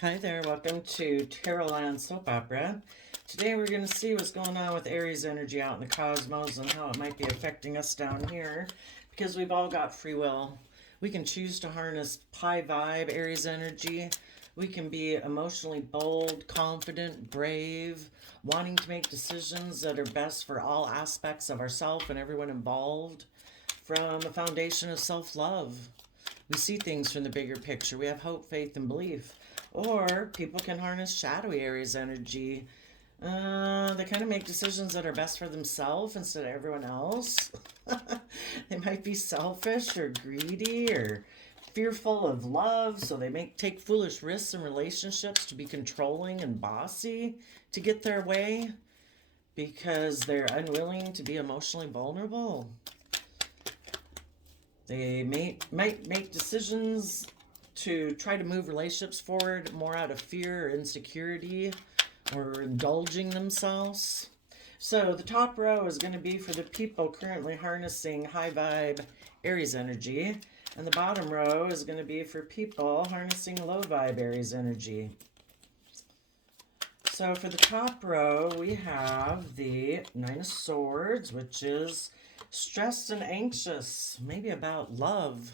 Hi there, welcome to Tarotland Soap Opera. Today we're going to see what's going on with Aries energy out in the cosmos and how it might be affecting us down here, because we've all got free will. We can choose to harness high vibe Aries energy. We can be emotionally bold, confident, brave, wanting to make decisions that are best for all aspects of ourselves and everyone involved, from a foundation of self-love. We see things from the bigger picture. We have hope, faith, and belief. Or people can harness shadowy Aries energy. They kind of make decisions that are best for themselves instead of everyone else. They might be selfish or greedy or fearful of love, so they take foolish risks in relationships to be controlling and bossy to get their way because they're unwilling to be emotionally vulnerable. They might make decisions to try to move relationships forward more out of fear or insecurity or indulging themselves. So the top row is going to be for the people currently harnessing high vibe Aries energy, and the bottom row is going to be for people harnessing low vibe Aries energy. So for the top row, we have the Nine of Swords, which is stressed and anxious, maybe about love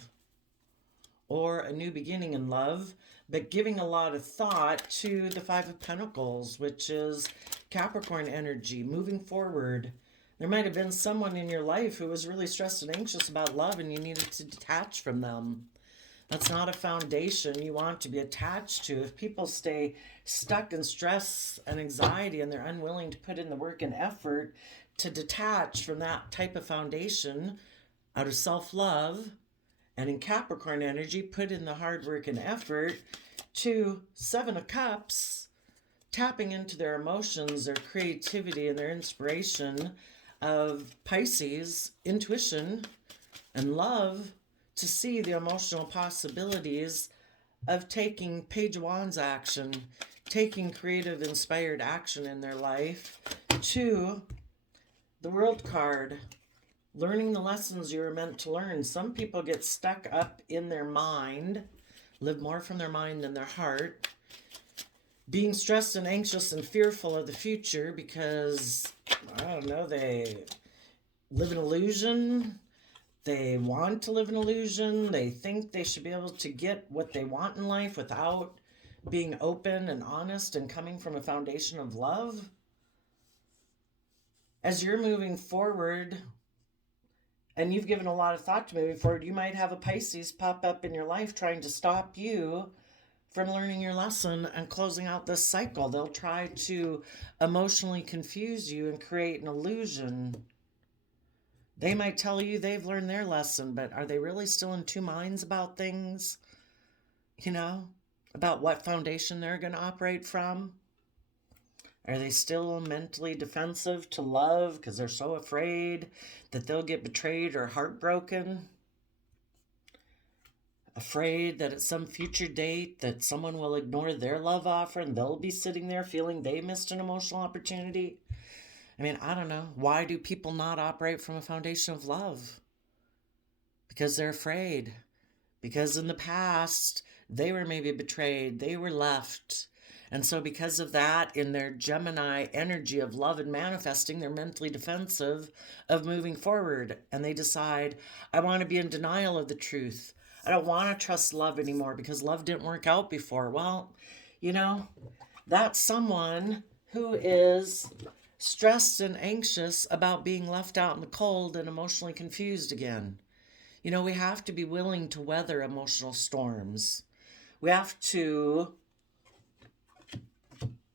or a new beginning in love, but giving a lot of thought to the Five of Pentacles, which is Capricorn energy, moving forward. There might have been someone in your life who was really stressed and anxious about love and you needed to detach from them. That's not a foundation you want to be attached to. If people stay stuck in stress and anxiety and they're unwilling to put in the work and effort to detach from that type of foundation out of self-love, and in Capricorn energy, put in the hard work and effort to Seven of Cups, tapping into their emotions, their creativity, and their inspiration of Pisces, intuition, and love, to see the emotional possibilities of taking Page of Wands action, taking creative, inspired action in their life, to the World card, learning the lessons you were meant to learn. Some people get stuck up in their mind, live more from their mind than their heart, being stressed and anxious and fearful of the future because, I don't know, they live an illusion. They want to live an illusion. They think they should be able to get what they want in life without being open and honest and coming from a foundation of love. As you're moving forward, and you've given a lot of thought to moving forward, you might have a Pisces pop up in your life trying to stop you from learning your lesson and closing out this cycle. They'll try to emotionally confuse you and create an illusion. They might tell you they've learned their lesson, but are they really still in two minds about things? About what foundation they're going to operate from? Are they still mentally defensive to love because they're so afraid that they'll get betrayed or heartbroken? Afraid that at some future date that someone will ignore their love offer and they'll be sitting there feeling they missed an emotional opportunity? I mean, I don't know. Why do people not operate from a foundation of love? Because they're afraid. Because in the past, they were maybe betrayed. They were left. And so because of that, in their Gemini energy of love and manifesting, they're mentally defensive of moving forward. And they decide, I want to be in denial of the truth. I don't want to trust love anymore because love didn't work out before. Well, that's someone who is stressed and anxious about being left out in the cold and emotionally confused again. We have to be willing to weather emotional storms. We have to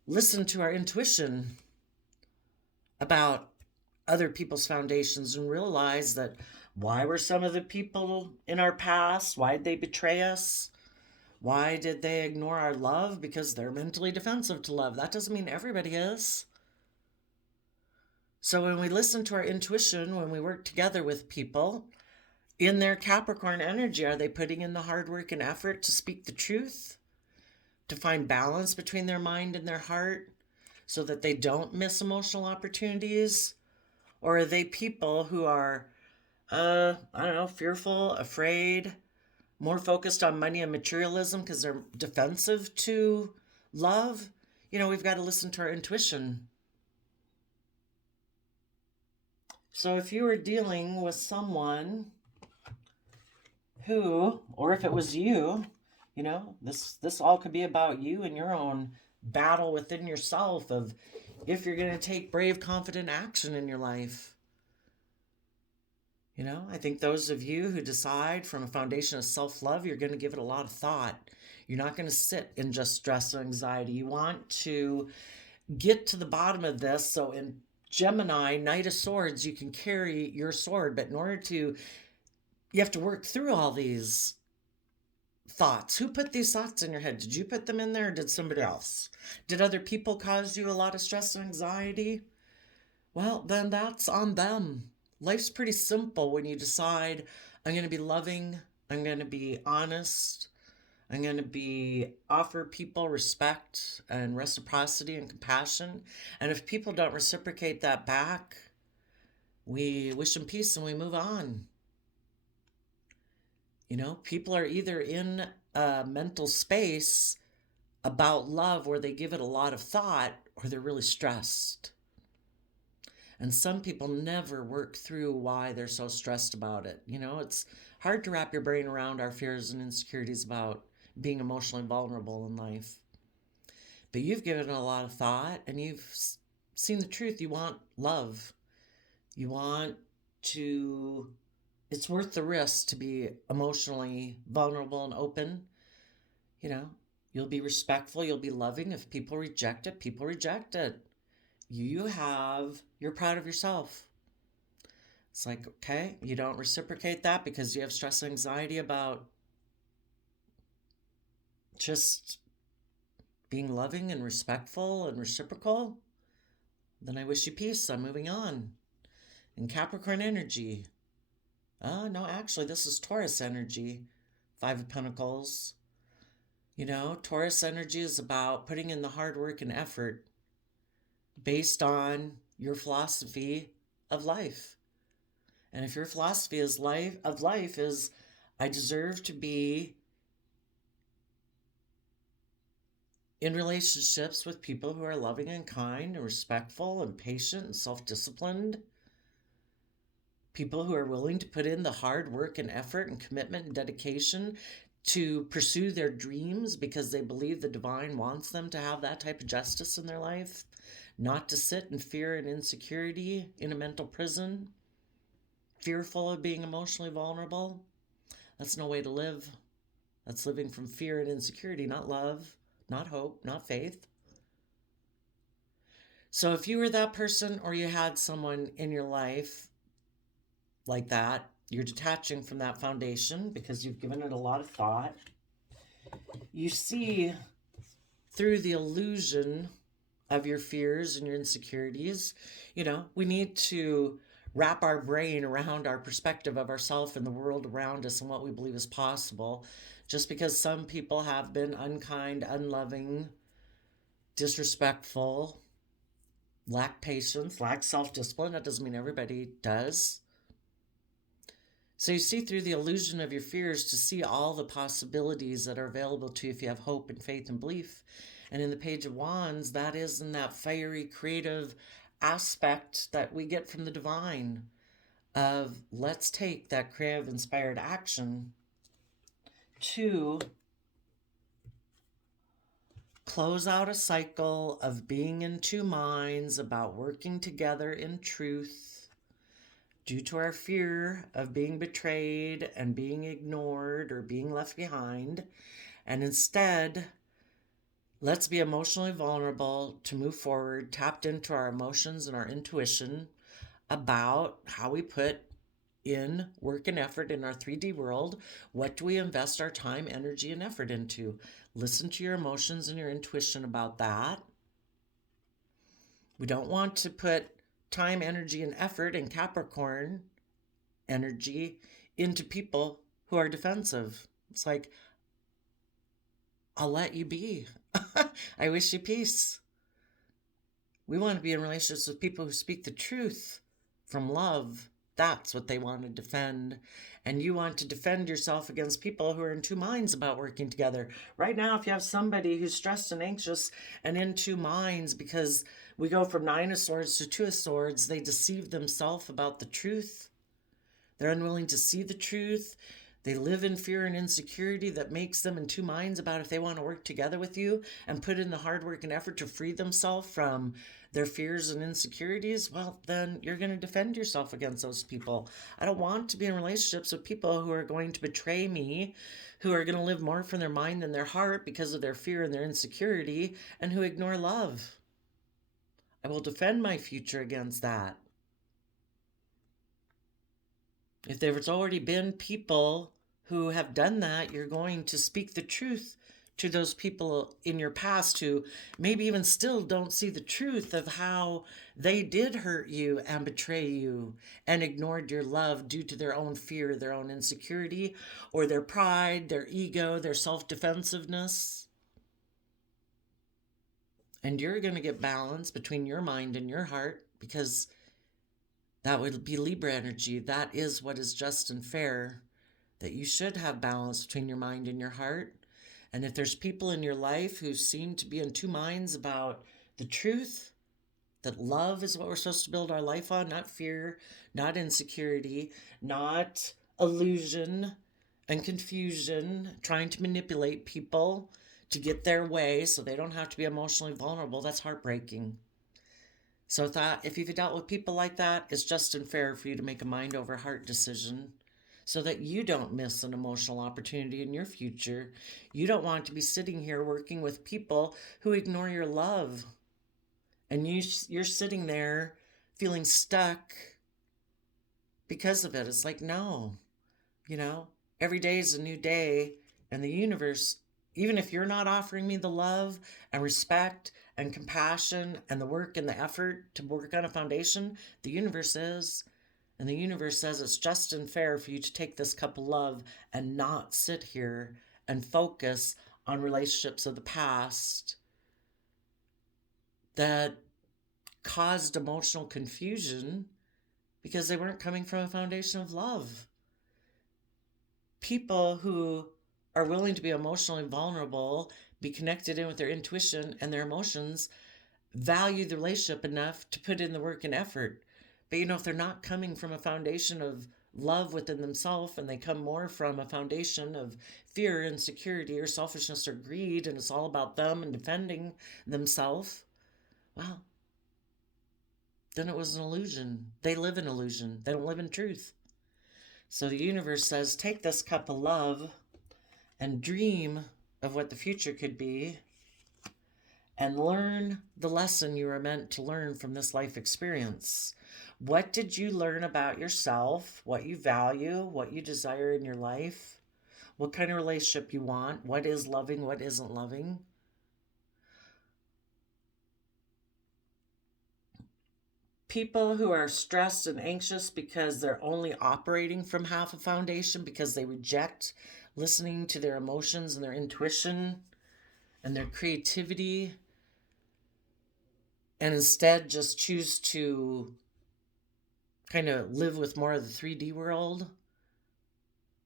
listen to our intuition about other people's foundations and realize that why were some of the people in our past, why did they betray us? Why did they ignore our love? Because they're mentally defensive to love. That doesn't mean everybody is. So when we listen to our intuition, when we work together with people in their Capricorn energy, are they putting in the hard work and effort to speak the truth? To find balance between their mind and their heart so that they don't miss emotional opportunities? Or are they people who are, fearful, afraid, more focused on money and materialism because they're defensive to Love, we've got to listen to our intuition. So if you were dealing with someone who, or if it was you, this all could be about you and your own battle within yourself of if you're going to take brave, confident action in your life. I think those of you who decide from a foundation of self love, you're going to give it a lot of thought. You're not going to sit in just stress and anxiety. You want to get to the bottom of this. So in Gemini, Knight of Swords, you can carry your sword, but in order to, you have to work through all these thoughts. Who put these thoughts in your head? Did you put them in there or did somebody else? Did other people cause you a lot of stress and anxiety? Well, then that's on them. Life's pretty simple when you decide, I'm going to be loving, I'm going to be honest, I'm going to be offer people respect and reciprocity and compassion. And if people don't reciprocate that back, we wish them peace and we move on. People are either in a mental space about love where they give it a lot of thought or they're really stressed. And some people never work through why they're so stressed about it. It's hard to wrap your brain around our fears and insecurities about being emotionally vulnerable in life. But you've given it a lot of thought and you've seen the truth. You want love. You want to, it's worth the risk to be emotionally vulnerable and open. You'll be respectful, you'll be loving. If people reject it, people reject it. You're proud of yourself. It's like, okay, you don't reciprocate that because you have stress and anxiety about just being loving and respectful and reciprocal, then I wish you peace. I'm moving on. In Capricorn energy, no, actually, this is Taurus energy, Five of Pentacles. Taurus energy is about putting in the hard work and effort based on your philosophy of life. And if your philosophy of life is, I deserve to be in relationships with people who are loving and kind and respectful and patient and self-disciplined, people who are willing to put in the hard work and effort and commitment and dedication to pursue their dreams because they believe the divine wants them to have that type of justice in their life, not to sit in fear and insecurity in a mental prison, fearful of being emotionally vulnerable. That's no way to live. That's living from fear and insecurity, not love, not hope, not faith. So if you were that person or you had someone in your life like that, you're detaching from that foundation because you've given it a lot of thought. You see through the illusion of your fears and your insecurities. We need to wrap our brain around our perspective of ourselves and the world around us and what we believe is possible. Just because some people have been unkind, unloving, disrespectful, lack patience, lack self-discipline, that doesn't mean everybody does. So you see through the illusion of your fears to see all the possibilities that are available to you if you have hope and faith and belief. And in the Page of Wands, that is in that fiery, creative aspect that we get from the divine of let's take that creative, inspired action to close out a cycle of being in two minds about working together in truth due to our fear of being betrayed and being ignored or being left behind. And instead, let's be emotionally vulnerable to move forward, tapped into our emotions and our intuition about how we put in work and effort in our 3D world. What do we invest our time, energy, and effort into? Listen to your emotions and your intuition about that. We don't want to put time, energy, and effort in Capricorn energy into people who are defensive. It's like, I'll let you be. I wish you peace. We want to be in relationships with people who speak the truth from love That's what they want to defend. And you want to defend yourself against people who are in two minds about working together. Right now, if you have somebody who's stressed and anxious and in two minds, because we go from Nine of Swords to Two of Swords, they deceive themselves about the truth. They're unwilling to see the truth. They live in fear and insecurity that makes them in two minds about if they want to work together with you and put in the hard work and effort to free themselves from their fears and insecurities. Well, then you're going to defend yourself against those people. I don't want to be in relationships with people who are going to betray me, who are going to live more from their mind than their heart because of their fear and their insecurity, and who ignore love. I will defend my future against that. If there's already been people who have done that, you're going to speak the truth to those people in your past who maybe even still don't see the truth of how they did hurt you and betray you and ignored your love due to their own fear, their own insecurity, or their pride, their ego, their self-defensiveness. And you're going to get balance between your mind and your heart, because that would be Libra energy. That is what is just and fair, that you should have balance between your mind and your heart. And if there's people in your life who seem to be in two minds about the truth, that love is what we're supposed to build our life on, not fear, not insecurity, not illusion and confusion, trying to manipulate people to get their way so they don't have to be emotionally vulnerable, that's heartbreaking. So if you've dealt with people like that, it's just and fair for you to make a mind over heart decision so that you don't miss an emotional opportunity in your future. You don't want to be sitting here working with people who ignore your love. And you're sitting there feeling stuck because of it. It's like, no, every day is a new day. And the universe, even if you're not offering me the love and respect and compassion and the work and the effort to work on a foundation, the universe is. And the universe says it's just and fair for you to take this cup of love and not sit here and focus on relationships of the past that caused emotional confusion because they weren't coming from a foundation of love. People who are willing to be emotionally vulnerable, be connected in with their intuition and their emotions, value the relationship enough to put in the work and effort. But if they're not coming from a foundation of love within themselves and they come more from a foundation of fear, insecurity, or selfishness or greed, and it's all about them and defending themselves, well, then it was an illusion. They live in illusion. They don't live in truth. So the universe says, take this cup of love and dream of what the future could be and learn the lesson you were meant to learn from this life experience. What did you learn about yourself, what you value, what you desire in your life, what kind of relationship you want, what is loving, what isn't loving? People who are stressed and anxious because they're only operating from half a foundation because they reject listening to their emotions and their intuition and their creativity, and instead just choose to kind of live with more of the 3D world.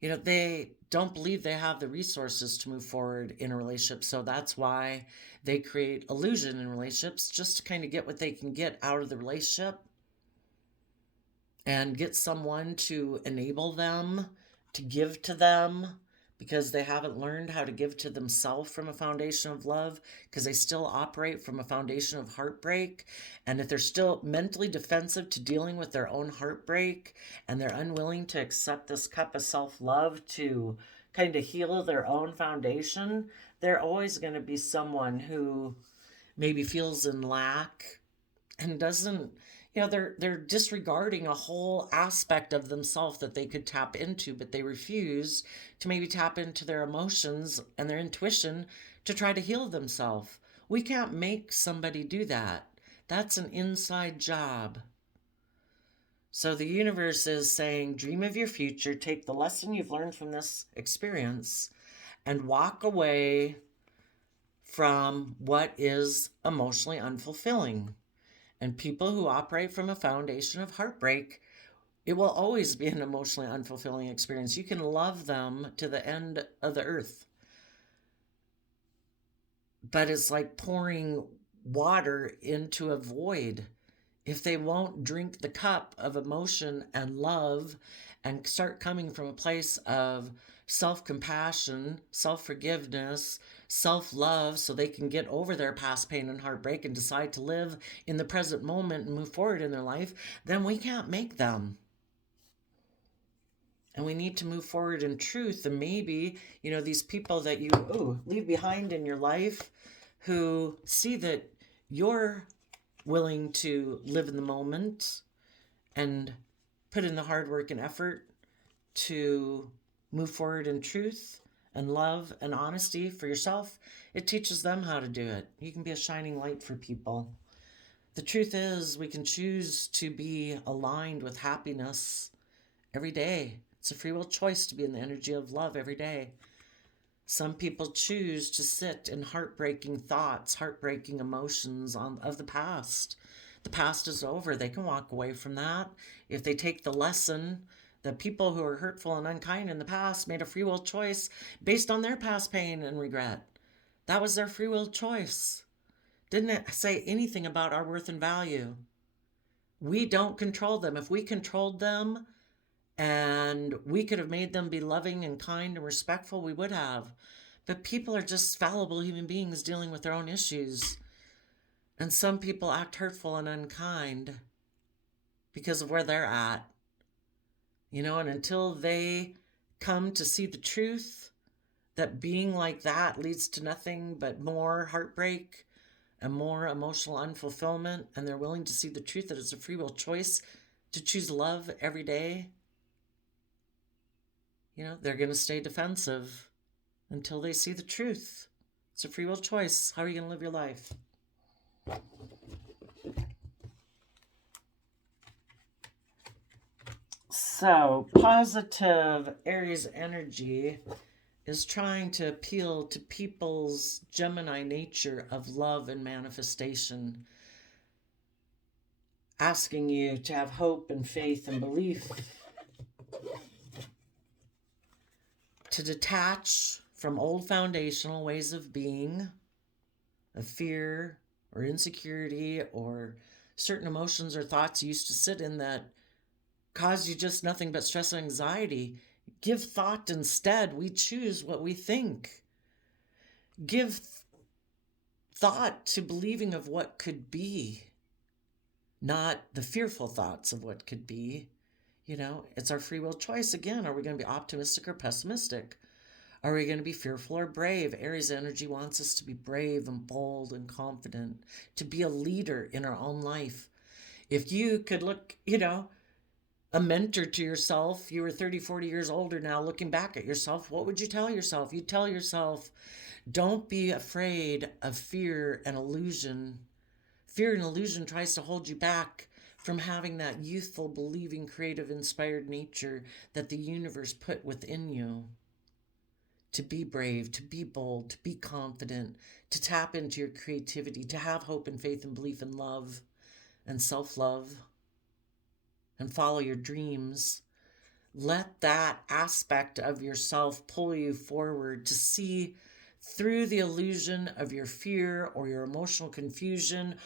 They don't believe they have the resources to move forward in a relationship. So that's why they create illusion in relationships, just to kind of get what they can get out of the relationship and get someone to enable them, to give to them, because they haven't learned how to give to themselves from a foundation of love, because they still operate from a foundation of heartbreak. And if they're still mentally defensive to dealing with their own heartbreak and they're unwilling to accept this cup of self-love to kind of heal their own foundation, they're always going to be someone who maybe feels in lack and doesn't, they're disregarding a whole aspect of themselves that they could tap into, but they refuse to maybe tap into their emotions and their intuition to try to heal themselves. We can't make somebody do that. That's an inside job. So the universe is saying, dream of your future, take the lesson you've learned from this experience, and walk away from what is emotionally unfulfilling. And people who operate from a foundation of heartbreak It will always be an emotionally unfulfilling experience. You can love them to the end of the earth, but it's like pouring water into a void. If they won't drink the cup of emotion and love and start coming from a place of self compassion, self forgiveness, self love, so they can get over their past pain and heartbreak and decide to live in the present moment and move forward in their life, then we can't make them. And we need to move forward in truth. And maybe, these people that you leave behind in your life who see that you're willing to live in the moment and put in the hard work and effort to move forward in truth and love and honesty for yourself, it teaches them how to do it. You can be a shining light for people. The truth is, we can choose to be aligned with happiness every day. It's a free will choice to be in the energy of love every day. Some people choose to sit in heartbreaking thoughts, heartbreaking emotions of the past. The past is over. They can walk away from that. If they take the lesson that people who are hurtful and unkind in the past made a free will choice based on their past pain and regret. That was their free will choice. Didn't it say anything about our worth and value? We don't control them. If we controlled them, and we could have made them be loving and kind and respectful, we would have. But people are just fallible human beings dealing with their own issues. And some people act hurtful and unkind because of where they're at. And until they come to see the truth that being like that leads to nothing but more heartbreak and more emotional unfulfillment, and they're willing to see the truth that it's a free will choice to choose love every day, they're going to stay defensive until they see the truth. It's a free will choice. How are you going to live your life? So, positive Aries energy is trying to appeal to people's Gemini nature of love and manifestation, asking you to have hope and faith and belief, to detach from old foundational ways of being, of fear or insecurity or certain emotions or thoughts you used to sit in that cause you just nothing but stress and anxiety. Give thought instead. We choose what we think. Give thought to believing of what could be, not the fearful thoughts of what could be. It's our free will choice. Again, are we going to be optimistic or pessimistic? Are we going to be fearful or brave? Aries energy wants us to be brave and bold and confident, to be a leader in our own life. If you could look, a mentor to yourself, you were 30, 40 years older now, looking back at yourself, what would you tell yourself? You'd tell yourself, don't be afraid of fear and illusion. Fear and illusion tries to hold you back from having that youthful, believing, creative, inspired nature that the universe put within you. To be brave, to be bold, to be confident, to tap into your creativity, to have hope and faith and belief and love and self-love and follow your dreams. Let that aspect of yourself pull you forward to see through the illusion of your fear or your emotional confusion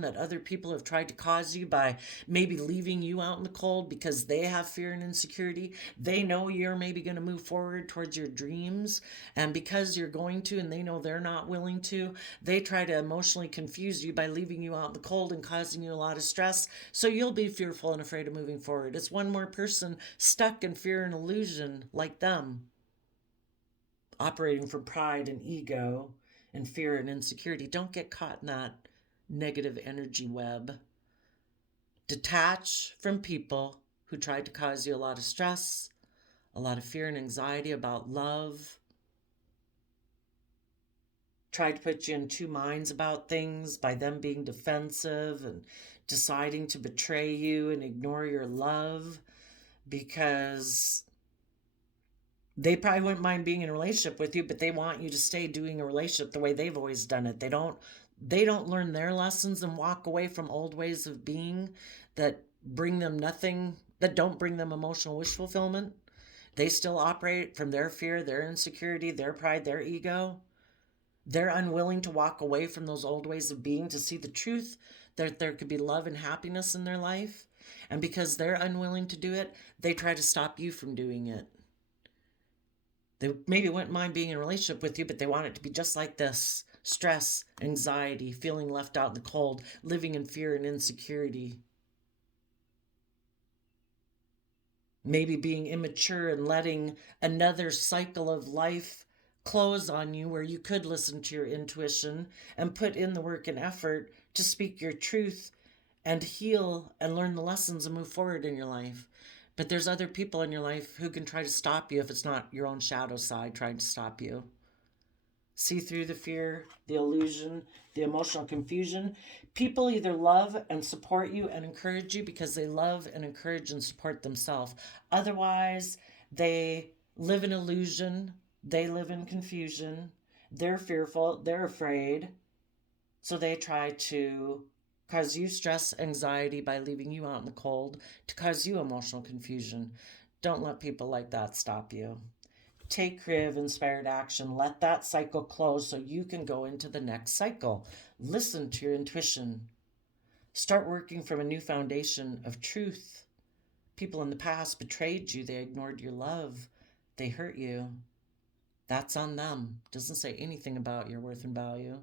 that other people have tried to cause you by maybe leaving you out in the cold because they have fear and insecurity. They know you're maybe going to move forward towards your dreams, and because you're going to and they know they're not willing to, they try to emotionally confuse you by leaving you out in the cold and causing you a lot of stress, so you'll be fearful and afraid of moving forward. It's one more person stuck in fear and illusion like them, operating from pride and ego and fear and insecurity. Don't get caught in that negative energy web. Detach from people who tried to cause you a lot of stress, a lot of fear and anxiety about love, tried to put you in two minds about things by them being defensive and deciding to betray you and ignore your love because they probably wouldn't mind being in a relationship with you, but they want you to stay doing a relationship the way they've always done it. They don't learn their lessons and walk away from old ways of being that bring them nothing, that don't bring them emotional wish fulfillment. They still operate from their fear, their insecurity, their pride, their ego. They're unwilling to walk away from those old ways of being to see the truth that there could be love and happiness in their life. And because they're unwilling to do it, they try to stop you from doing it. They maybe wouldn't mind being in a relationship with you, but they want it to be just like this: stress, anxiety, feeling left out in the cold, living in fear and insecurity. Maybe being immature and letting another cycle of life close on you where you could listen to your intuition and put in the work and effort to speak your truth and heal and learn the lessons and move forward in your life. But there's other people in your life who can try to stop you if it's not your own shadow side trying to stop you. See through the fear, the illusion, the emotional confusion. People either love and support you and encourage you because they love and encourage and support themselves. Otherwise, they live in illusion, they live in confusion, they're fearful, they're afraid. So they try to cause you stress, anxiety by leaving you out in the cold, to cause you emotional confusion. Don't let people like that stop you. Take creative, inspired action. Let that cycle close so you can go into the next cycle. Listen to your intuition. Start working from a new foundation of truth. People in the past betrayed you. They ignored your love. They hurt you. That's on them. Doesn't say anything about your worth and value.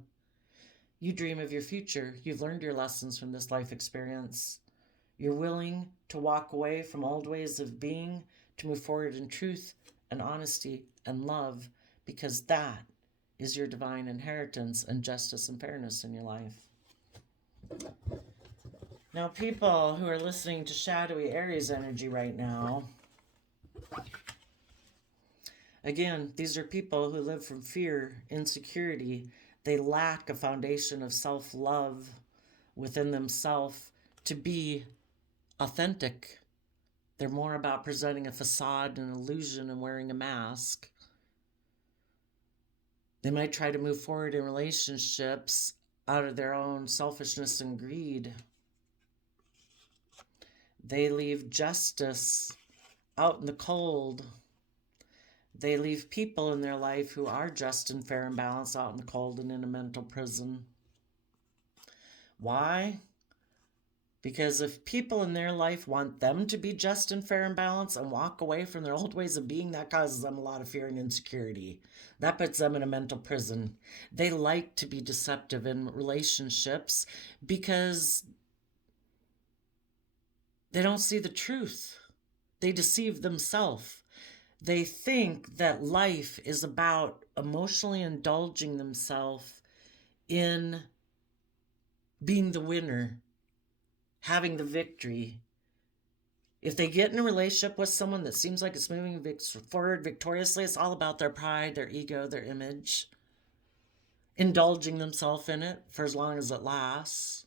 You dream of your future. You've learned your lessons from this life experience. You're willing to walk away from old ways of being to move forward in truth and honesty and love, because that is your divine inheritance and justice and fairness in your life. Now, people who are listening to shadowy Aries energy right now, again, these are people who live from fear, insecurity. They lack a foundation of self-love within themselves to be authentic. They're more about presenting a facade, an illusion, and wearing a mask. They might try to move forward in relationships out of their own selfishness and greed. They leave justice out in the cold. They leave people in their life who are just and fair and balanced out in the cold and in a mental prison. Why? Because if people in their life want them to be just and fair and balanced and walk away from their old ways of being, that causes them a lot of fear and insecurity. That puts them in a mental prison. They like to be deceptive in relationships because they don't see the truth. They deceive themselves. They think that life is about emotionally indulging themselves in being the winner, having the victory. If they get in a relationship with someone that seems like it's moving forward victoriously, it's all about their pride, their ego, their image, indulging themselves in it for as long as it lasts.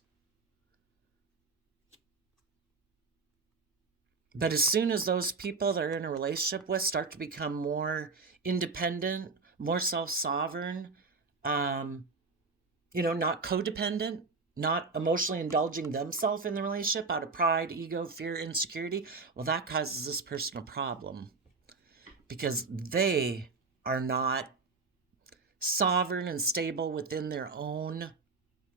But as soon as those people they're in a relationship with start to become more independent, more self-sovereign, not codependent, not emotionally indulging themselves in the relationship out of pride, ego, fear, insecurity, well, that causes this person a problem because they are not sovereign and stable within their own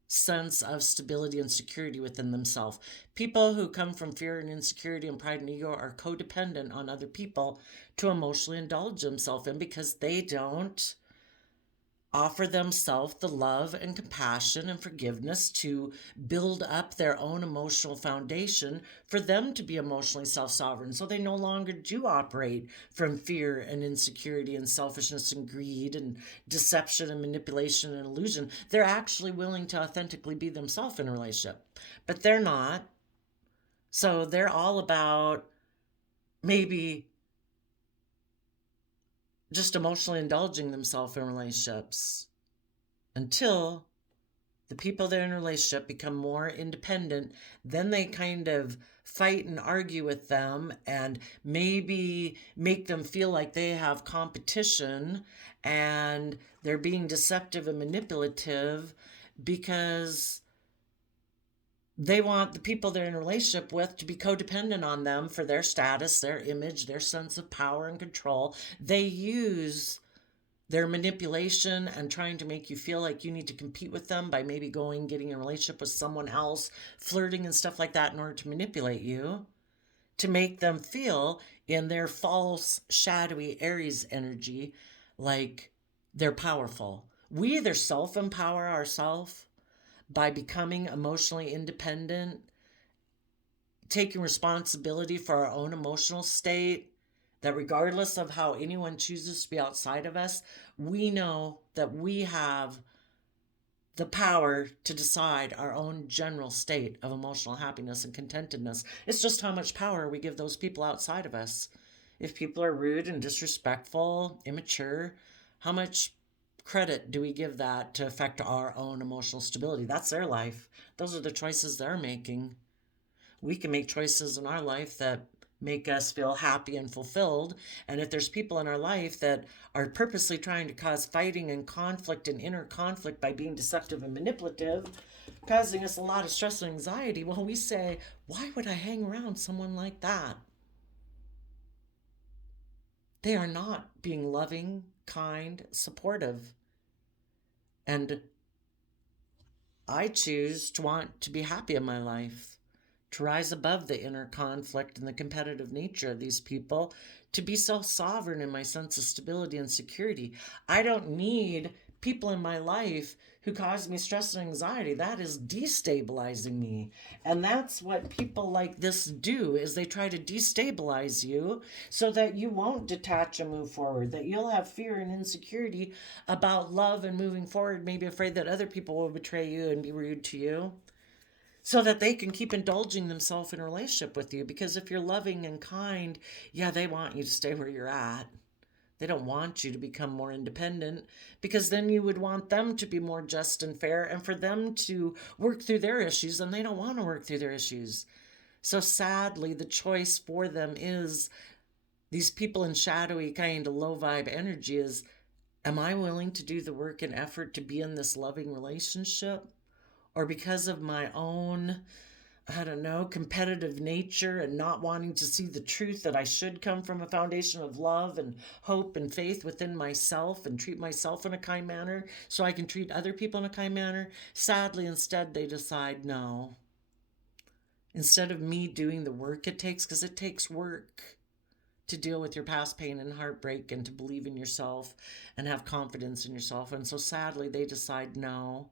sense of stability and security within themselves. People who come from fear and insecurity and pride and ego are codependent on other people to emotionally indulge themselves in because they don't offer themselves the love and compassion and forgiveness to build up their own emotional foundation for them to be emotionally self-sovereign. So they no longer do operate from fear and insecurity and selfishness and greed and deception and manipulation and illusion. They're actually willing to authentically be themselves in a relationship, but they're not. So they're all about maybe just emotionally indulging themselves in relationships until the people that are in a relationship become more independent. Then they kind of fight and argue with them and maybe make them feel like they have competition and they're being deceptive and manipulative because They want the people they're in a relationship with to be codependent on them for their status, their image, their sense of power and control. They use their manipulation and trying to make you feel like you need to compete with them by maybe going, getting in a relationship with someone else, flirting and stuff like that in order to manipulate you, to make them feel in their false, shadowy Aries energy like they're powerful. We either self empower ourselves by becoming emotionally independent, taking responsibility for our own emotional state, that regardless of how anyone chooses to be outside of us, we know that we have the power to decide our own general state of emotional happiness and contentedness. It's just how much power we give those people outside of us. If people are rude and disrespectful, immature, how much credit do we give that to affect our own emotional stability? That's their life. Those are the choices they're making. We can make choices in our life that make us feel happy and fulfilled. And if there's people in our life that are purposely trying to cause fighting and conflict and inner conflict by being deceptive and manipulative, causing us a lot of stress and anxiety, well, we say, why would I hang around someone like that? They are not being loving, kind, supportive. And I choose to want to be happy in my life, to rise above the inner conflict and the competitive nature of these people, to be self sovereign in my sense of stability and security. I don't need people in my life who cause me stress and anxiety. That is destabilizing me. And that's what people like this do, is they try to destabilize you so that you won't detach and move forward, that you'll have fear and insecurity about love and moving forward, maybe afraid that other people will betray you and be rude to you, so that they can keep indulging themselves in a relationship with you. Because if you're loving and kind, yeah, they want you to stay where you're at. They don't want you to become more independent, because then you would want them to be more just and fair and for them to work through their issues, and they don't want to work through their issues. So sadly, the choice for them is, these people in shadowy kind of low vibe energy is, am I willing to do the work and effort to be in this loving relationship? Or because of my own, I don't know, competitive nature and not wanting to see the truth that I should come from a foundation of love and hope and faith within myself and treat myself in a kind manner so I can treat other people in a kind manner, sadly, instead, they decide no. Instead of me doing the work it takes, because it takes work to deal with your past pain and heartbreak and to believe in yourself and have confidence in yourself. And so sadly, they decide no.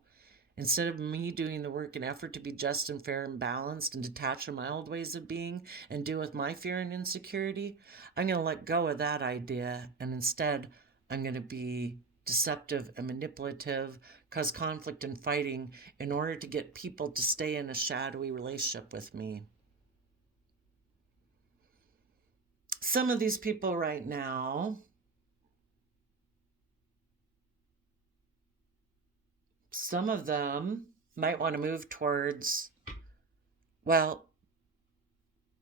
Instead of me doing the work and effort to be just and fair and balanced and detach from my old ways of being and deal with my fear and insecurity, I'm going to let go of that idea. And instead, I'm going to be deceptive and manipulative, cause conflict and fighting in order to get people to stay in a shadowy relationship with me. Some of these people right now, some of them might want to move towards, well,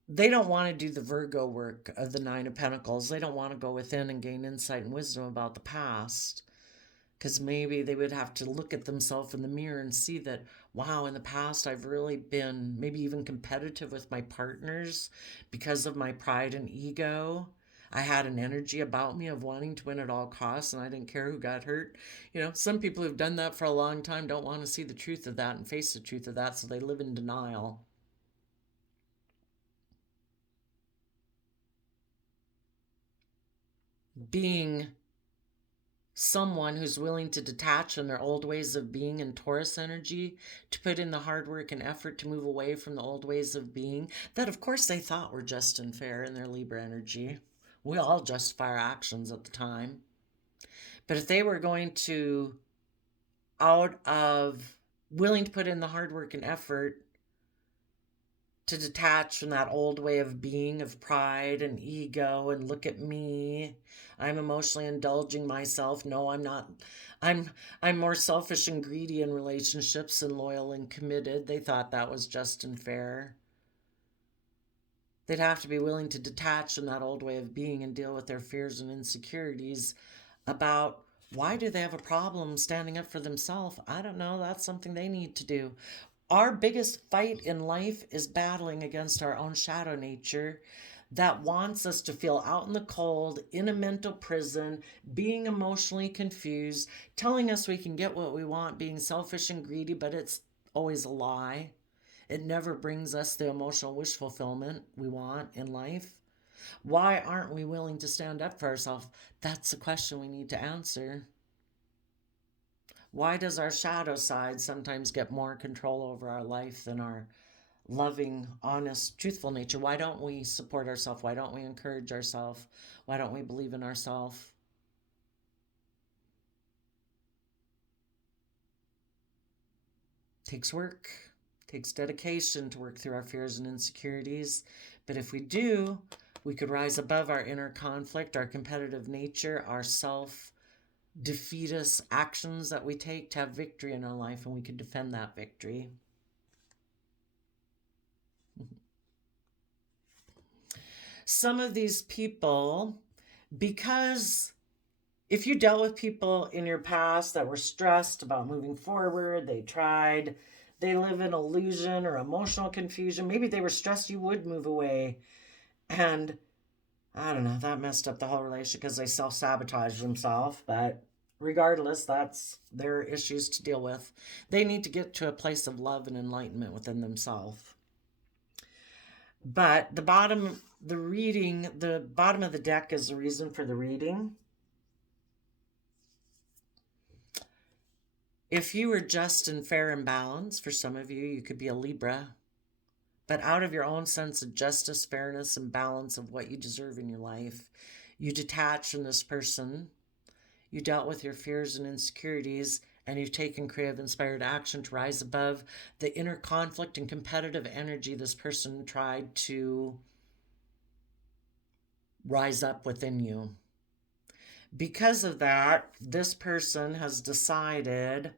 they don't want to do the Virgo work of the Nine of Pentacles. They don't want to go within and gain insight and wisdom about the past, because maybe they would have to look at themselves in the mirror and see that, wow, in the past I've really been maybe even competitive with my partners because of my pride and ego. I had an energy about me of wanting to win at all costs, and I didn't care who got hurt. Some people who've done that for a long time don't want to see the truth of that and face the truth of that, so they live in denial. Being someone who's willing to detach from their old ways of being in Taurus energy, to put in the hard work and effort to move away from the old ways of being that, of course, they thought were just and fair in their Libra energy. We all justify our actions at the time. But if they were going to, out of willing to put in the hard work and effort to detach from that old way of being, of pride and ego, and look at me, I'm emotionally indulging myself. No, I'm not. I'm more selfish and greedy in relationships than loyal and committed. They thought that was just and fair. They'd have to be willing to detach from that old way of being and deal with their fears and insecurities about, why do they have a problem standing up for themselves? I don't know. That's something they need to do. Our biggest fight in life is battling against our own shadow nature that wants us to feel out in the cold, in a mental prison, being emotionally confused, telling us we can get what we want, being selfish and greedy, but it's always a lie. It never brings us the emotional wish fulfillment we want in life. Why aren't we willing to stand up for ourselves? That's the question we need to answer. Why does our shadow side sometimes get more control over our life than our loving, honest, truthful nature? Why don't we support ourselves? Why don't we encourage ourselves? Why don't we believe in ourselves? Takes work, takes dedication to work through our fears and insecurities. But if we do, we could rise above our inner conflict, our competitive nature, our self defeatist actions that we take to have victory in our life, and we could defend that victory. Some of these people, because if you dealt with people in your past that were stressed about moving forward, they tried, they live in illusion or emotional confusion, maybe they were stressed you would move away. And I don't know, that messed up the whole relationship because they self sabotaged themselves. But regardless, that's their issues to deal with. They need to get to a place of love and enlightenment within themselves. But the bottom, the bottom of the deck is the reason for the reading. If you were just and fair and balanced, for some of you, you could be a Libra. But out of your own sense of justice, fairness, and balance of what you deserve in your life, you detach from this person. You dealt with your fears and insecurities, and you've taken creative, inspired action to rise above the inner conflict and competitive energy this person tried to rise up within you. Because of that, this person has decided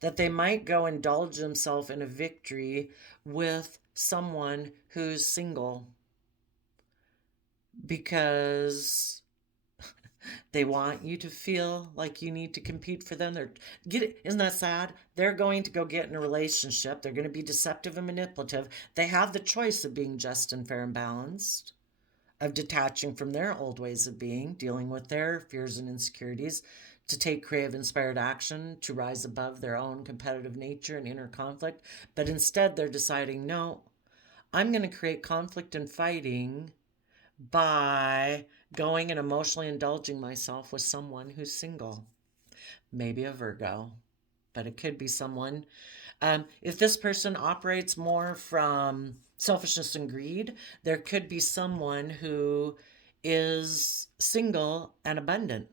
that they might go indulge themselves in a victory with someone who's single because they want you to feel like you need to compete for them. Isn't that sad? They're going to go get in a relationship. They're going to be deceptive and manipulative. They have the choice of being just and fair and balanced, of detaching from their old ways of being, dealing with their fears and insecurities, to take creative, inspired action, to rise above their own competitive nature and inner conflict. But instead, they're deciding, no, I'm going to create conflict and fighting by going and emotionally indulging myself with someone who's single. Maybe a Virgo, but it could be someone. If this person operates more from selfishness and greed, there could be someone who is single and abundant.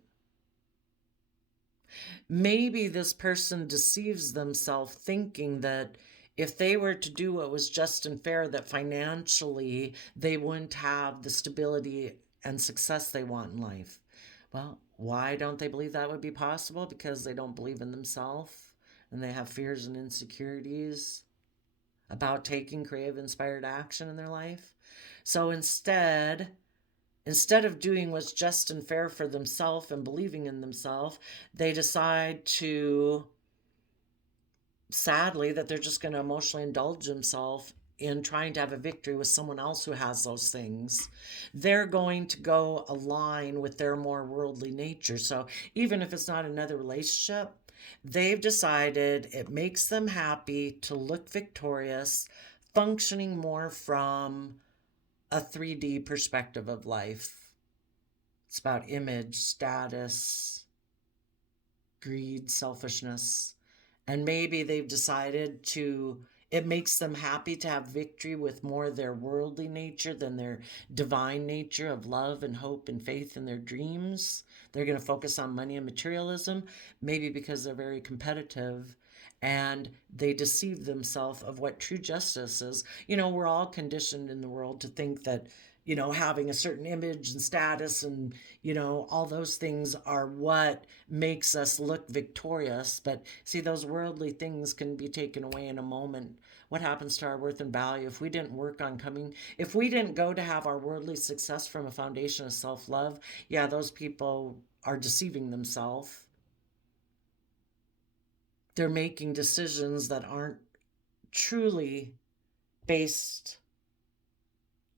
Maybe this person deceives themselves thinking that if they were to do what was just and fair, that financially they wouldn't have the stability and success they want in life. Well, why don't they believe that would be possible? Because they don't believe in themselves and they have fears and insecurities about taking creative, inspired action in their life. So instead of doing what's just and fair for themselves and believing in themselves, they decide to, sadly, that they're just going to emotionally indulge themselves in trying to have a victory with someone else who has those things. They're going to go align with their more worldly nature. So even if it's not another relationship, they've decided it makes them happy to look victorious, functioning more from a 3D perspective of life. It's about image, status, greed, selfishness. And maybe they've decided it makes them happy to have victory with more of their worldly nature than their divine nature of love and hope and faith in their dreams. They're going to focus on money and materialism, maybe because they're very competitive and they deceive themselves of what true justice is. We're all conditioned in the world to think that, having a certain image and status and, all those things are what makes us look victorious. But see, those worldly things can be taken away in a moment. What happens to our worth and value if we didn't work on if we didn't go to have our worldly success from a foundation of self-love? Yeah, those people are deceiving themselves. They're making decisions that aren't truly based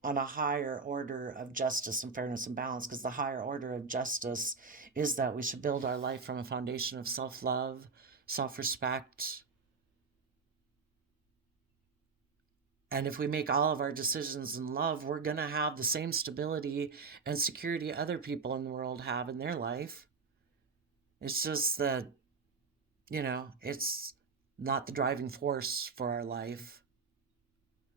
on a higher order of justice and fairness and balance, because the higher order of justice is that we should build our life from a foundation of self-love, self-respect. And if we make all of our decisions in love, we're going to have the same stability and security other people in the world have in their life. It's just that, it's not the driving force for our life.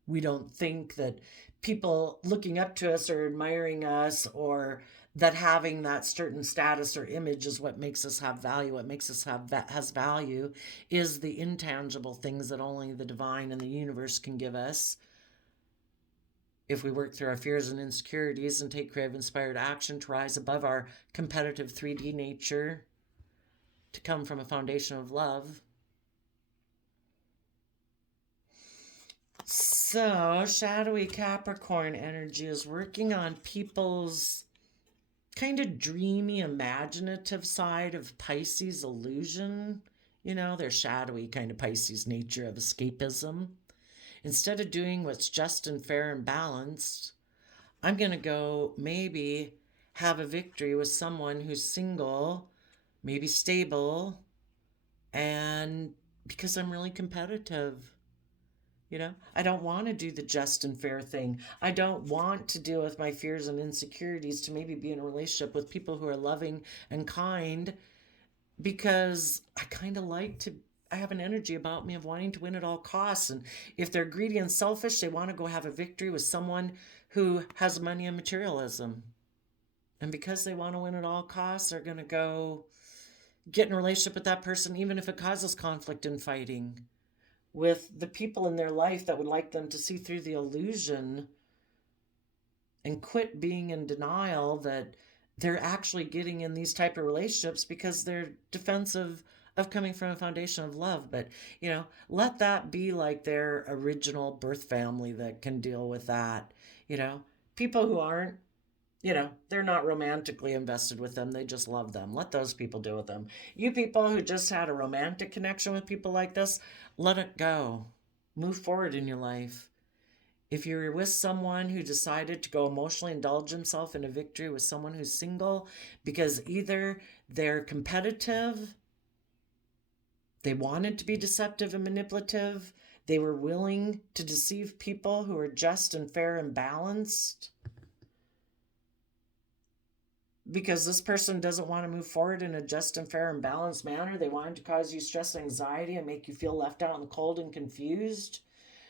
We don't think that people looking up to us or admiring us, or that having that certain status or image is what makes us have value. What makes us has value is the intangible things that only the divine and the universe can give us. If we work through our fears and insecurities and take creative inspired action to rise above our competitive 3D nature, to come from a foundation of love. So, shadowy Capricorn energy is working on people's kind of dreamy, imaginative side of Pisces illusion. Their shadowy kind of Pisces nature of escapism. Instead of doing what's just and fair and balanced, I'm going to go maybe have a victory with someone who's single, maybe stable, and because I'm really competitive. I don't want to do the just and fair thing. I don't want to deal with my fears and insecurities to maybe be in a relationship with people who are loving and kind, because I kind of I have an energy about me of wanting to win at all costs. And if they're greedy and selfish, they want to go have a victory with someone who has money and materialism. And because they want to win at all costs, they're going to go get in a relationship with that person, even if it causes conflict and fighting with the people in their life that would like them to see through the illusion and quit being in denial that they're actually getting in these type of relationships because they're defensive of coming from a foundation of love. But, let that be like their original birth family that can deal with that. People who aren't, they're not romantically invested with them. They just love them. Let those people deal with them. You people who just had a romantic connection with people like this, let it go. Move forward in your life. If you're with someone who decided to go emotionally indulge himself in a victory with someone who's single because either they're competitive, they wanted to be deceptive and manipulative, they were willing to deceive people who are just and fair and balanced, because this person doesn't want to move forward in a just and fair and balanced manner. They wanted to cause you stress and anxiety and make you feel left out in the cold and confused.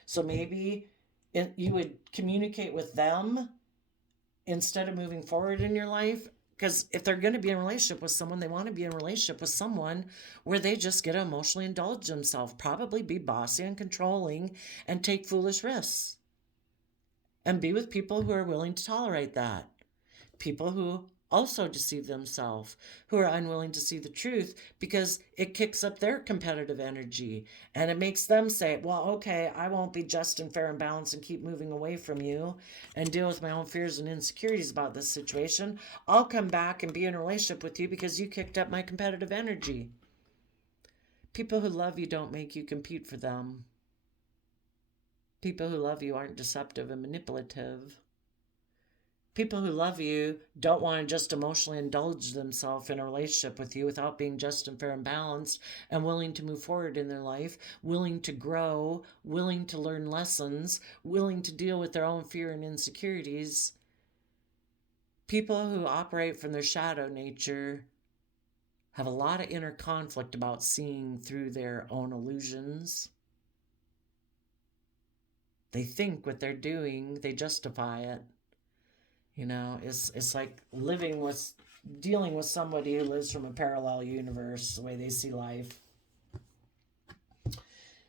So maybe you would communicate with them instead of moving forward in your life. Because if they're going to be in a relationship with someone, they want to be in a relationship with someone where they just get to emotionally indulge themselves, probably be bossy and controlling and take foolish risks. And be with people who are willing to tolerate that. People who also deceive themselves, who are unwilling to see the truth, because it kicks up their competitive energy and it makes them say, well, okay, I won't be just and fair and balanced and keep moving away from you and deal with my own fears and insecurities about this situation. I'll come back and be in a relationship with you because you kicked up my competitive energy. People who love you don't make you compete for them. People who love you aren't deceptive and manipulative. People who love you don't want to just emotionally indulge themselves in a relationship with you without being just and fair and balanced and willing to move forward in their life, willing to grow, willing to learn lessons, willing to deal with their own fear and insecurities. People who operate from their shadow nature have a lot of inner conflict about seeing through their own illusions. They think what they're doing, they justify it. It's like dealing with somebody who lives from a parallel universe, the way they see life.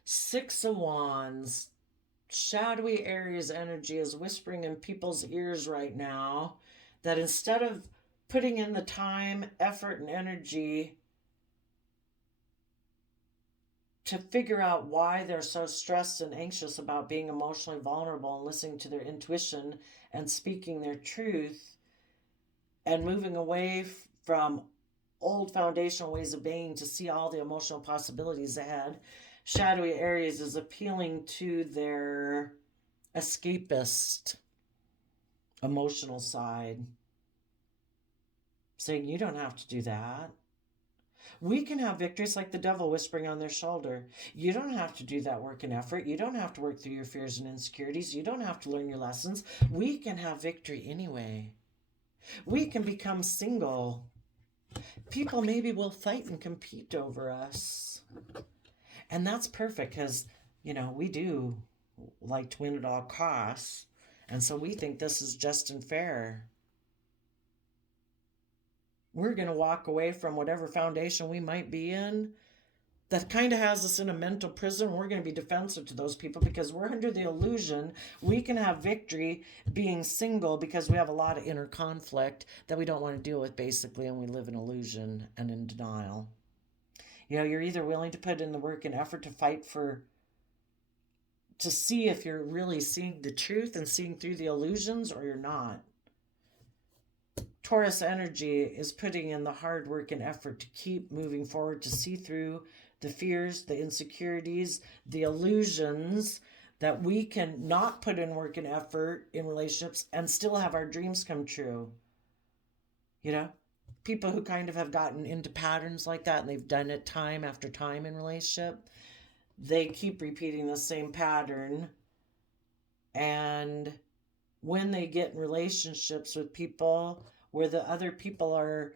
6 of Wands. Shadowy Aries energy is whispering in people's ears right now that instead of putting in the time, effort, and energy to figure out why they're so stressed and anxious about being emotionally vulnerable and listening to their intuition and speaking their truth and moving away from old foundational ways of being to see all the emotional possibilities ahead, Shadowy Aries is appealing to their escapist emotional side, saying, you don't have to do that. We can have victories like the devil whispering on their shoulder. You don't have to do that work and effort. You don't have to work through your fears and insecurities. You don't have to learn your lessons. We can have victory anyway. We can become single. People maybe will fight and compete over us. And that's perfect because, we do like to win at all costs. And so we think this is just and fair. We're going to walk away from whatever foundation we might be in that kind of has us in a mental prison. We're going to be defensive to those people because we're under the illusion we can have victory being single because we have a lot of inner conflict that we don't want to deal with, basically, and we live in illusion and in denial. You're either willing to put in the work and effort to fight to see if you're really seeing the truth and seeing through the illusions, or you're not. Taurus energy is putting in the hard work and effort to keep moving forward, to see through the fears, the insecurities, the illusions, that we can not put in work and effort in relationships and still have our dreams come true. People who kind of have gotten into patterns like that, and they've done it time after time in relationship, they keep repeating the same pattern. And when they get in relationships with people where the other people are,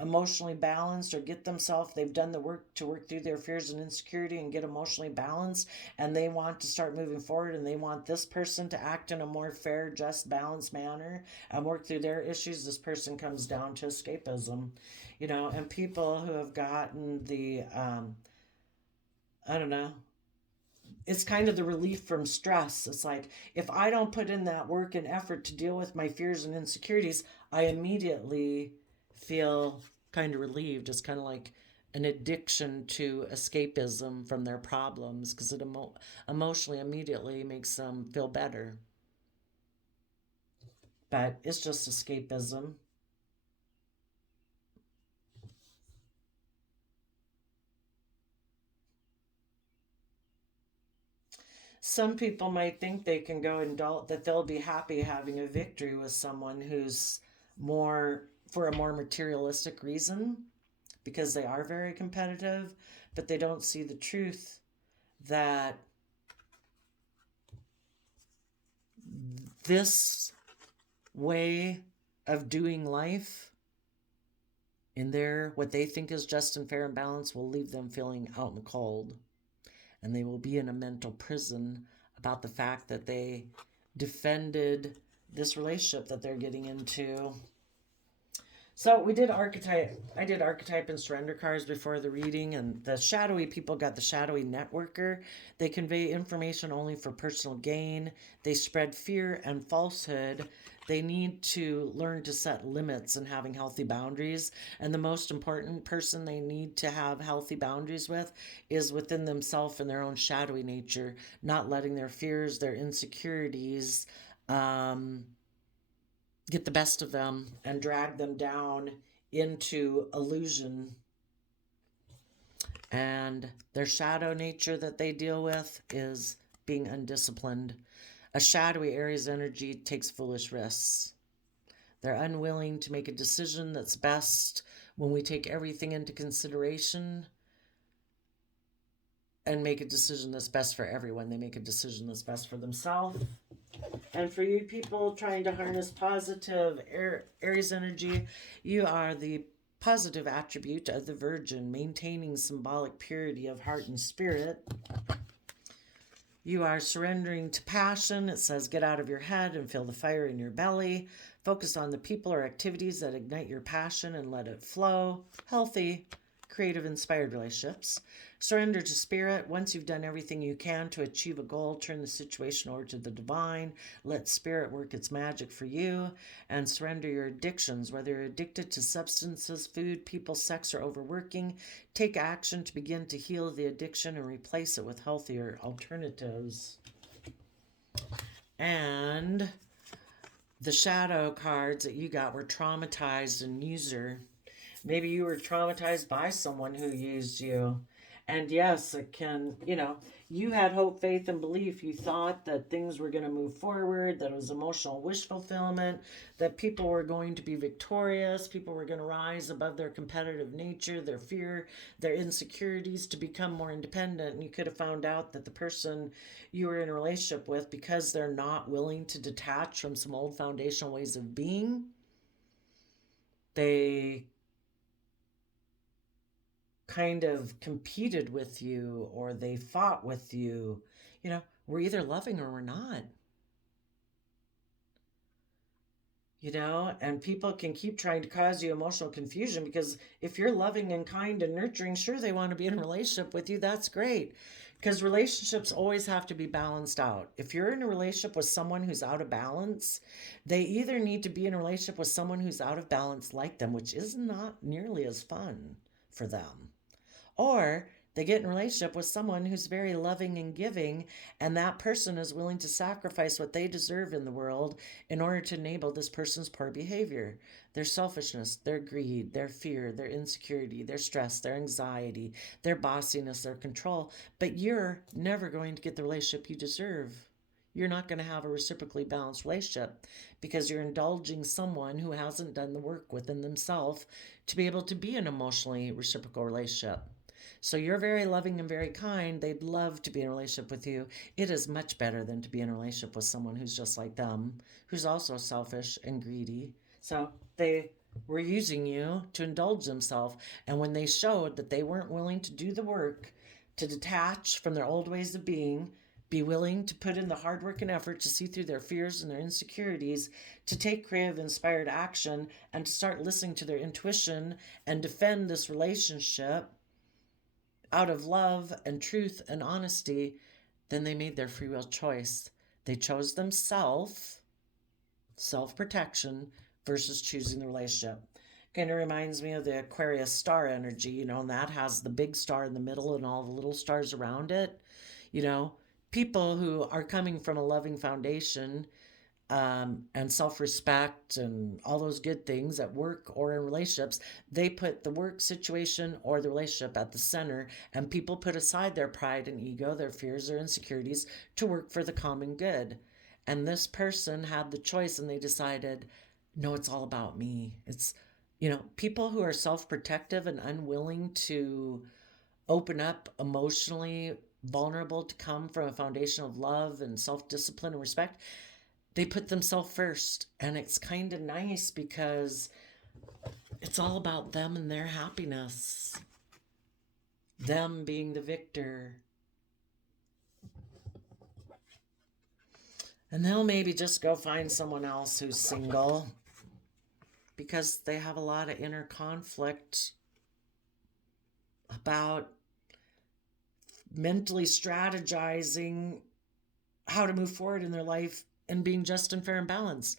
emotionally balanced or get themselves, they've done the work to work through their fears and insecurity and get emotionally balanced, and they want to start moving forward, and they want this person to act in a more fair, just, balanced manner and work through their issues, this person comes down to escapism. And people who have gotten the I don't know, it's kind of the relief from stress. It's like, if I don't put in that work and effort to deal with my fears and insecurities, I immediately feel kind of relieved. It's kind of like an addiction to escapism from their problems, because it emotionally immediately makes them feel better. But it's just escapism. Some people might think they can go indulge, that they'll be happy having a victory with someone who's for a more materialistic reason, because they are very competitive, but they don't see the truth that this way of doing life in what they think is just and fair and balanced will leave them feeling out in the cold. And they will be in a mental prison about the fact that they defended this relationship that they're getting into. So I did archetype and surrender cards before the reading, and the shadowy people got the shadowy networker. They convey information only for personal gain. They spread fear and falsehood. They need to learn to set limits and having healthy boundaries. And the most important person they need to have healthy boundaries with is within themselves and their own shadowy nature, not letting their fears, their insecurities, get the best of them and drag them down into illusion. And their shadow nature that they deal with is being undisciplined. A shadowy Aries energy takes foolish risks. They're unwilling to make a decision that's best when we take everything into consideration and make a decision that's best for everyone. They make a decision that's best for themselves. And for you people trying to harness positive Aries energy, you are the positive attribute of the Virgin, maintaining symbolic purity of heart and spirit. You are surrendering to passion. It says, get out of your head and feel the fire in your belly. Focus on the people or activities that ignite your passion and let it flow. Healthy, creative, inspired relationships. Surrender to spirit. Once you've done everything you can to achieve a goal, turn the situation over to the divine. Let spirit work its magic for you. And surrender your addictions, whether you're addicted to substances, food, people, sex, or overworking. Take action to begin to heal the addiction and replace it with healthier alternatives. And the shadow cards that you got were traumatized and user. Maybe you were traumatized by someone who used you. And yes, it can, you had hope, faith, and belief. You thought that things were going to move forward, that it was emotional wish fulfillment, that people were going to be victorious, people were going to rise above their competitive nature, their fear, their insecurities to become more independent. And you could have found out that the person you were in a relationship with, because they're not willing to detach from some old foundational ways of being, they kind of competed with you or they fought with you. We're either loving or we're not. And people can keep trying to cause you emotional confusion because if you're loving and kind and nurturing, sure, they want to be in a relationship with you. That's great. Because relationships always have to be balanced out. If you're in a relationship with someone who's out of balance, they either need to be in a relationship with someone who's out of balance like them, which is not nearly as fun for them, or they get in a relationship with someone who's very loving and giving, and that person is willing to sacrifice what they deserve in the world in order to enable this person's poor behavior. Their selfishness, their greed, their fear, their insecurity, their stress, their anxiety, their bossiness, their control. But you're never going to get the relationship you deserve. You're not going to have a reciprocally balanced relationship because you're indulging someone who hasn't done the work within themselves to be able to be an emotionally reciprocal relationship. So you're very loving and very kind. They'd love to be in a relationship with you. It is much better than to be in a relationship with someone who's just like them, who's also selfish and greedy. So they were using you to indulge themselves. And when they showed that they weren't willing to do the work to detach from their old ways of being, be willing to put in the hard work and effort to see through their fears and their insecurities, to take creative, inspired action, and to start listening to their intuition and defend this relationship out of love and truth and honesty, then they made their free will choice. They chose themselves, self protection, versus choosing the relationship. Kind of reminds me of the Aquarius star energy, and that has the big star in the middle and all the little stars around it. You know, People who are coming from a loving foundation, and self respect and all those good things at work or in relationships, they put the work situation or the relationship at the center, and people put aside their pride and ego, their fears, their insecurities to work for the common good. And this person had the choice and they decided, no, it's all about me. People who are self protective and unwilling to open up emotionally vulnerable to come from a foundation of love and self discipline and respect, they put themselves first. And it's kind of nice because it's all about them and their happiness, them being the victor. And they'll maybe just go find someone else who's single because they have a lot of inner conflict about mentally strategizing how to move forward in their life and being just and fair and balanced.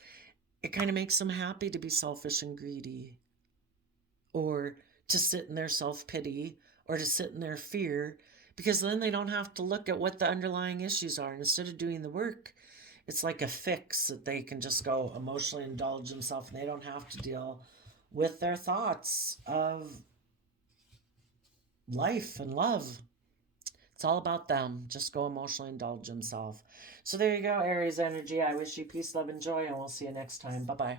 It kind of makes them happy to be selfish and greedy, or to sit in their self-pity, or to sit in their fear, because then they don't have to look at what the underlying issues are. And instead of doing the work, it's like a fix that they can just go emotionally indulge themselves, and they don't have to deal with their thoughts of life and love. It's all about them. Just go emotionally indulge themselves. So there you go, Aries energy. I wish you peace, love, and joy, and we'll see you next time. Bye-bye.